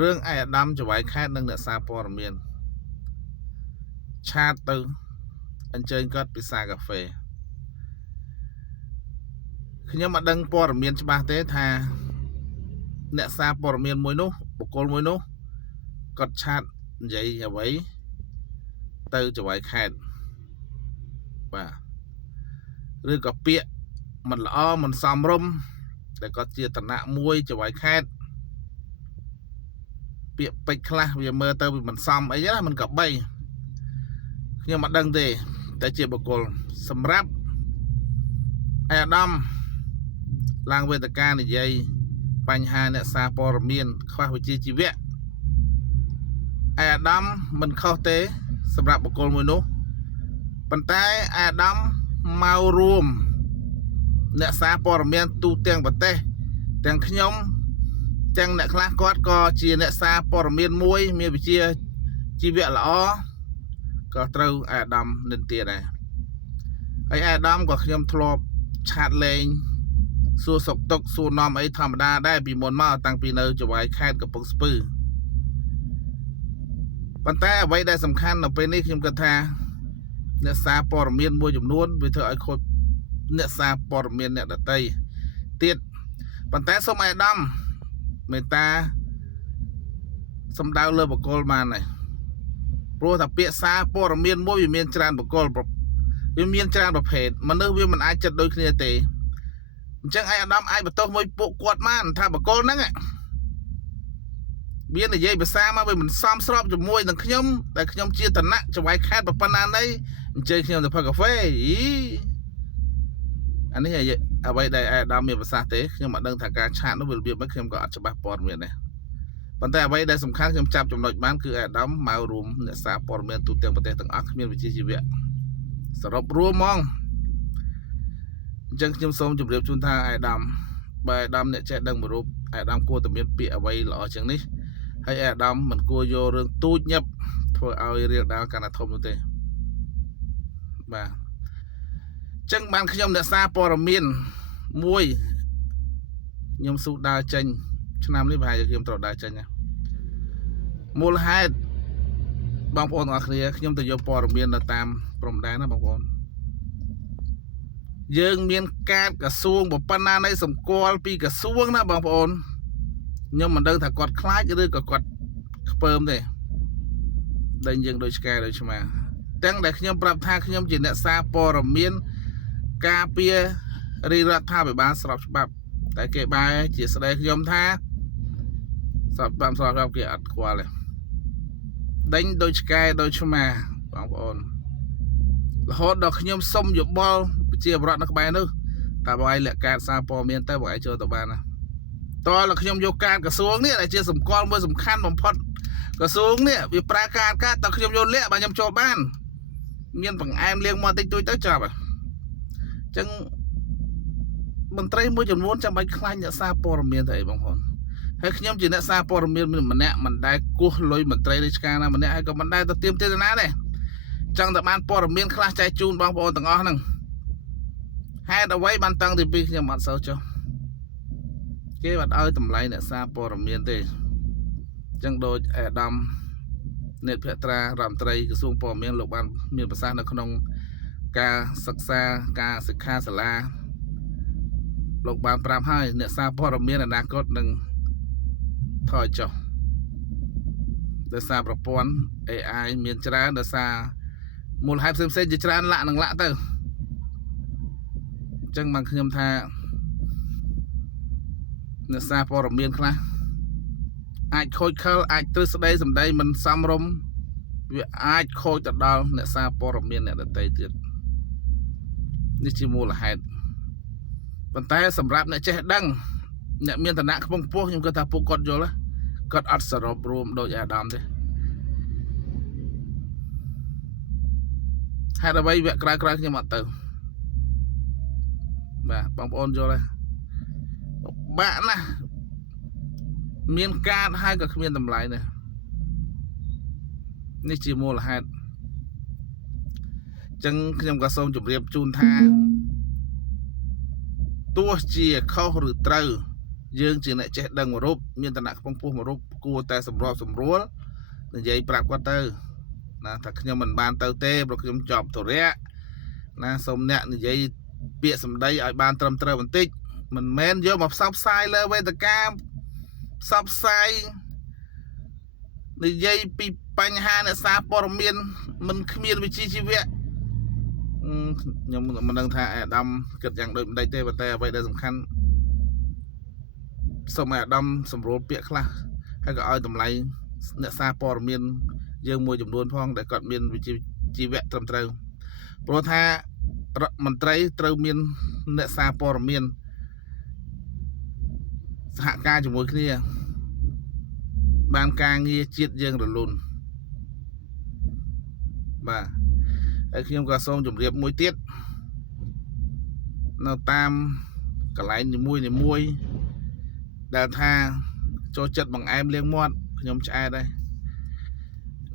រឿងឯអាដាមចង្វាយខេត្តនិងអ្នកសារព័ត៌មានឆាតទៅអញ្ជើញគាត់ពិសាកាហ្វេខ្ញុំអត់ដឹងព័ត៌មានច្បាស់ទេថាអ្នកសារព័ត៌មានមួយនោះបុគ្គលមួយនោះគាត់ឆាតនិយាយអ្វីទៅចង្វាយខេត្តបាទឬក៏ពាក្យមិនល្អមិនសមរម្យតែគាត់ជាឋានៈមួយចង្វាយខេត្តពាក្យពេចខ្លះវាមើលទៅវាមិនសមអីណាមិនក៏បីខ្ញុំអត់ដឹងទេតែជាបុគ្គលសម្រាប់អាដាមឡើងវេទិកានិយាយបញ្ហាអ្នកសារព័ត៌មានខ្វះវិជ្ជាជីវៈអាដាមមិនខុសទេសម្រាប់បុគ្គលមួយនោះប៉ុន្តែអាដាមមករួមអ្នកសារព័ត៌មានទូទាំងប្រទេសទាំងខ្ញុំទាំងអ្នកខ្លះគាត់ក៏ជាអ្នកសារព័ត៌មានមួយមានវិជ្ជាជីវៈល្អក៏ត្រូវអាដាមនិន្ទាដែរហើយអាដាមក៏ខ្ញុំធ្លាប់ឆាតលេងសួរសុខទុក្ខសួរនាំអីធម្មតាដែរពីមុនមកតាំងពីនៅចង្វាយខេត្តកំពង់ស្ពឺប៉ុន្តែអ្វីដែលសំខាន់នៅពេលនេះខ្ញុំគិតថាអ្នកសារព័ត៌មានមួយចំនួនវាធ្វើឲ្យខូចអ្នកសារព័ត៌មានអ្នកដទៃទៀតប៉ុន្តែសូមអាដាមមេត្តាសំដៅលើបុគ្គលបានហើយព្រោះថាពាក្យសារព័ត៌មានមួយវាមានច្រើនបុគ្គលវាមានច្រើនប្រភេទមនុស្សវាមិនអាចចិត្តដូចគ្នាទេអញ្ចឹងអាដាមអាចបន្ទោសមួយពួកគាត់បានថាបុគ្គលហ្នឹងវានិយាយភាសាមកវាមិនសមស្របជាមួយនឹងខ្ញុំតែខ្ញុំជាឋានៈចង្វាយខេត្តប៉ុណ្ណាណីអញ្ជើញខ្ញុំទៅផឹកកាហ្វេអានេះអ្វីដែលអាដាមមានប្រសាសន៍ទេខ្ញុំអត់ដឹងថាការឆាតនោះវារបៀបម៉េចខ្ញុំក៏អត់ច្បាស់ព័ត៌មានដែរប៉ុន្តែអ្វីដែលសំខាន់ខ្ញុំចាប់ចំណុចបានគឺអាដាមមករួមអ្នកសារព័ត៌មានទូទាំងប្រទេសទាំងអស់គ្មានវិជ្ជាជីវៈសរុបរួមហ្មងអញ្ចឹងខ្ញុំសូមជម្រាបជូនថាអាដាមបើអាដាមអ្នកចេះដឹងមួយរូបអាដាមគួរតែមានពាក្យអ្វីល្អជាងនេះហើយអាដាមមិនគួរយករឿងទូចញឹបធ្វើឲ្យរៀលដាលកាន់តែធំនោះទេបាទចឹងបានខ្ញុំអ្នកសារព័ត៌មានមួយខ្ញុំស៊ូដើរចេញឆ្នាំនេះប្រហែលជាខ្ញុំត្រូវដើរចេញណាមូលហេតុបងប្អូនទាំងអស់គ្នាខ្ញុំទៅយកព័ត៌មាននៅតាមព្រំដែនណាបងប្អូនយើងមានកាតក្រសួងប៉ុណ្ណានៃសម្គាល់ពីក្រសួងណាបងប្អូនខ្ញុំមិនដឹងថាគាត់ខ្លាចឬក៏គាត់ខ្ពើមទេដែលយើងដូចឆ្កែដូចឆ្មាទាំងដែលខ្ញុំប្រាប់ថាខ្ញុំជាអ្នកសារព័ត៌មានការពាររាជរដ្ឋាភិបាលស្របច្បាប់តែគេបែរជាស្ដីខ្ញុំថាស្របច្បាប់គេអត់ខ្វល់ទេដេញដូចឆ្កែដូចឆ្មាបងប្អូនរហូតដល់ខ្ញុំសុំយោបល់ប្រជាពលរដ្ឋនៅក្បែរនោះតើបងឯងលាក់កាតសារព័ត៌មានទៅបងឯងចូលទៅបានណាតើខ្ញុំយកកាតក្រសួងនេះដែលជាសម្គាល់មួយសំខាន់បំផុតក្រសួងនេះវាប្រើកាតតើខ្ញុំយកលាក់បើខ្ញុំចូលបានមានបង្អែមលៀងមកតិចតួចទៅចប់អញ្ចឹងមន្ត្រីមួយចំនួនចាំបាច់ខ្លាញ់អ្នកសារព័ត៌មានទៅអីបងប្អូនហើយខ្ញុំជាអ្នកសារព័ត៌មានម្នាក់មិនដែលគោះលុយមន្ត្រីរាជការណាម្នាក់ហើយក៏មិនដែលទៅទាមទារណាដែរចង់តែបានព័ត៌មានខ្លះចែកជូនបងប្អូនទាំងអស់ហ្នឹងហេតុអ្វីបានតាំងពីខ្ញុំអត់សូវចុះគេបាត់ឲ្យតម្លៃអ្នកសារព័ត៌មានទេអញ្ចឹងដូចអាដាមនេតភត្រារដ្ឋមន្ត្រីក្រសួងព័ត៌មានលោកបានមានប្រសាសន៍នៅក្នុងការសិក្សាការសិក្ខាសាលាលោកបានប្រាប់ហើយអ្នកសារព័ត៌មានអនាគតនឹងថយចុះដោយសារប្រព័ន្ធ AI មានច្រើនដោយសារមូលហេតុផ្សេងៗជាច្រើនលាក់ទៅអញ្ចឹងបានខ្ញុំថាអ្នកសារព័ត៌មានខ្លះអាចខូចខលអាចទ្រឹស្ដីសម្ដីមិនសមរម្យវាអាចខូចទៅដល់អ្នកសារព័ត៌មានអ្នកដទៃទៀតនេះជាមូលហេតុប៉ុន្តែសម្រាប់អ្នកចេះដឹងអ្នកមានឋានៈខ្ពង់ខ្ពស់ខ្ញុំគិតថាពួកគាត់យល់គាត់អត់សរុបរួមដូចអាដាមទេហេតុអ្វីវគ្គក្រោយខ្ញុំអត់ទៅបាទបងប្អូនយល់ទេបាក់ណាស់មានកាតហើយក៏គ្មានតម្លៃដែរនេះជាមូលហេតុអញ្ចឹងខ្ញុំក៏សូមជម្រាបជូនថាទោះជាខុសឬត្រូវ dương chỉ lại chết đằng một rúp miền tây nặng phong phú một rúp cua ta sầm rúa để dây bạc qua tơ là thật nhưng mình ban tơ tê rồi chúng chọn tổ rẽ là xong nè dây bịa sầm đây ở ban trầm một tích mình men vô một sắp sai lên với tất cả sắp sai để dây pi bánh ha nè xa bò miên mình miên với chi vẹn nhưng mình đang thả đâm cực dạng đôi đây tê và tê vậy là tầm khăn xong mà đâm sầm rô bịa khla hay gọi tầm lấy nè xa bò miên dương mùi chùm đuôn phong để còn miên với chi vẹn trầm trâu pro tha mình thấy trâu miên nè xa bò miên hạ ca cho mỗi kia ban ca nghe chiết dương rồi luôn và khi ông có xong chụp riệp mũi tiết nó tam cả lại ni mui đã tha cho chất bằng em liên môn nhóm trai đây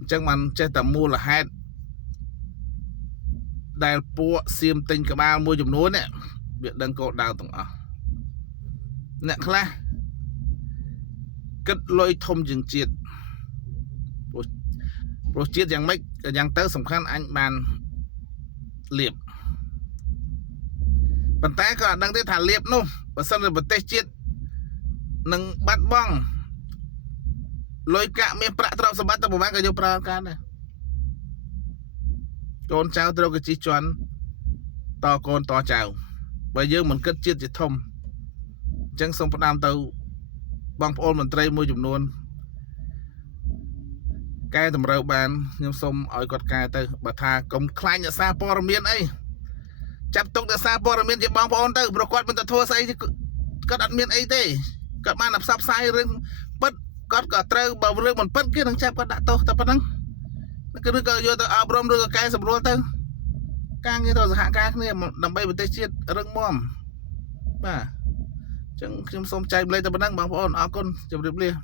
chắc mình chơi tầm mua là hai đài po xiêm tinh cả ba mua chụp núi nè việc đang cột đào tổng ở nè khla cất lôi thông dừng triệt rồi triệt dạng mấy dạng tới sầm khăn anh bàn liệp bàn tay có đang tới thả liệp luôn và xong rồi bàn tay triệt nâng bắt bong lôi cả miếng bạc trâu sầm bát tao bán cái vô pra can này con cháu trâu cái chi choán to con to chào bây giờ mình cất triệt chỉ thông chẳng xong bắt đam tàu băng ôn mình tray mua chùm luôn cái tầm rau bàn nhưng xong ở quạt cài từ bà thà công khai nhà xa bò miên ấy chặt tung nhà xa bò miên chỉ băng ôn từ bro quạt mình ta thua say có đặt miên ấy thế có mang nạp sắp sai rừng bất có cả trâu bầu rừng mình bất kia thằng chap có đã to tập năng cái đứa cơ vô từ abram đưa cái sầm rùa từ càng như thôi hạ càng này nằm bay bên tây chiết rừng mom bà chẳng xong chạy lên tập năng băng ôn con chụp điệp liền